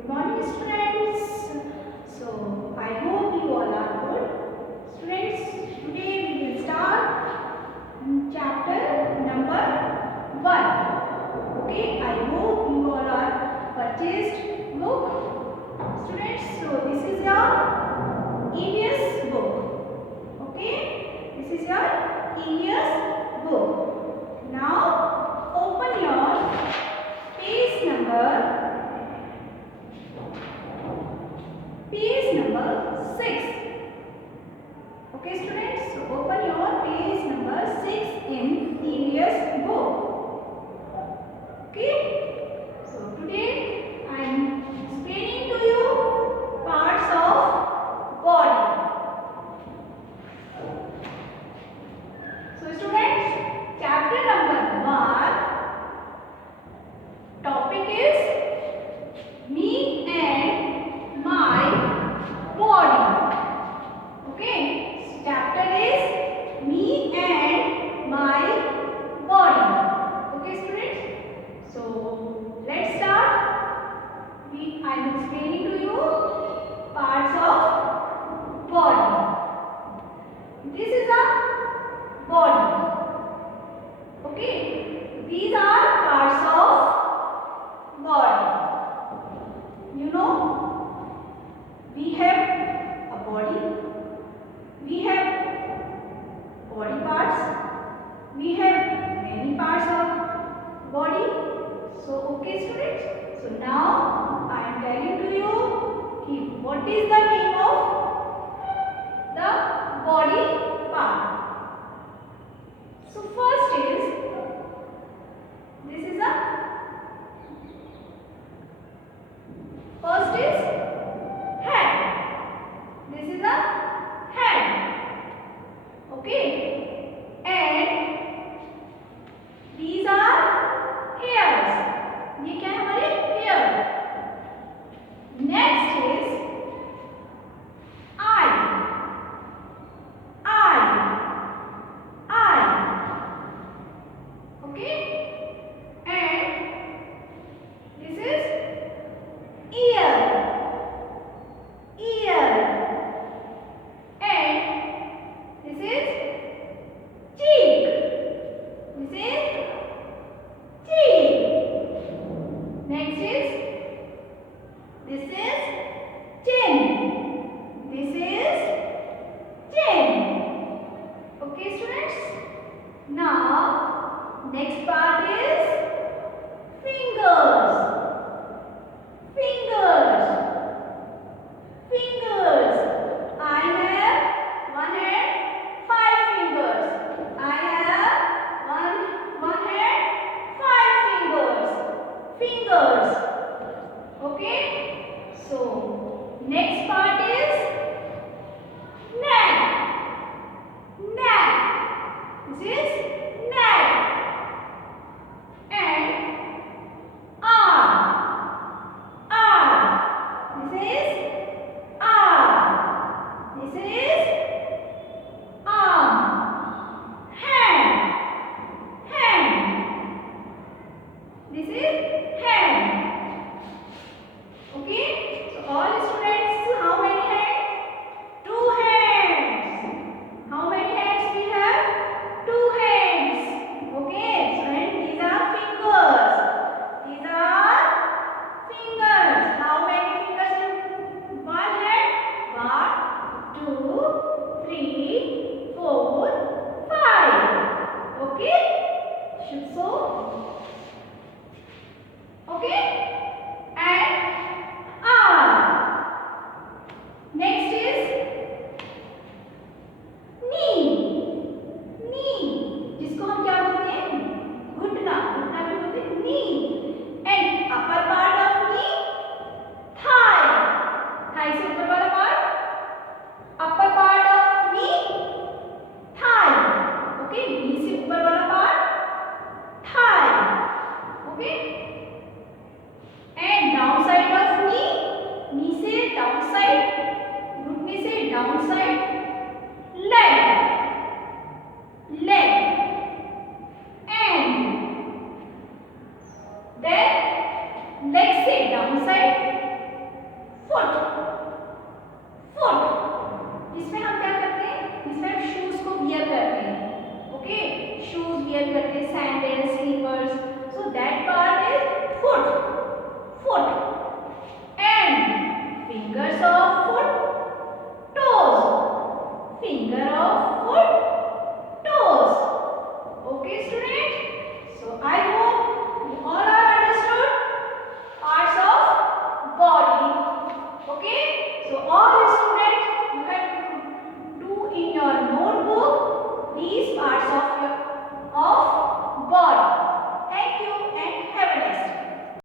Good morning, students. So, I hope you all are good. Students, today we will start chapter number 1. Okay, I hope you all are purchased book. Students, so this is your EVS book. Okay, this is your EVS book. Now, open your page number 6. Okay, students, so open your page number 6 in EVS book. Okay, so today I am explaining to you parts of body. So students, chapter number 1, topic is me and my body. Okay, chapter is me and my body. Okay, students, so let's start. I am explaining to you parts of body. This is a body. Okay, these are parts of body. You know, we have a body, we have body parts, we have many parts of body. So okay, students, so now I am telling to you what is the name of the body part. So first is, this is a first is head. This is a head. Okay, and these are hairs. ये क्या है हमारे hair. Next is eye. Okay, and this is ear. of foot, toes. Okay, students? So I hope you all are understood parts of body. Okay? So all students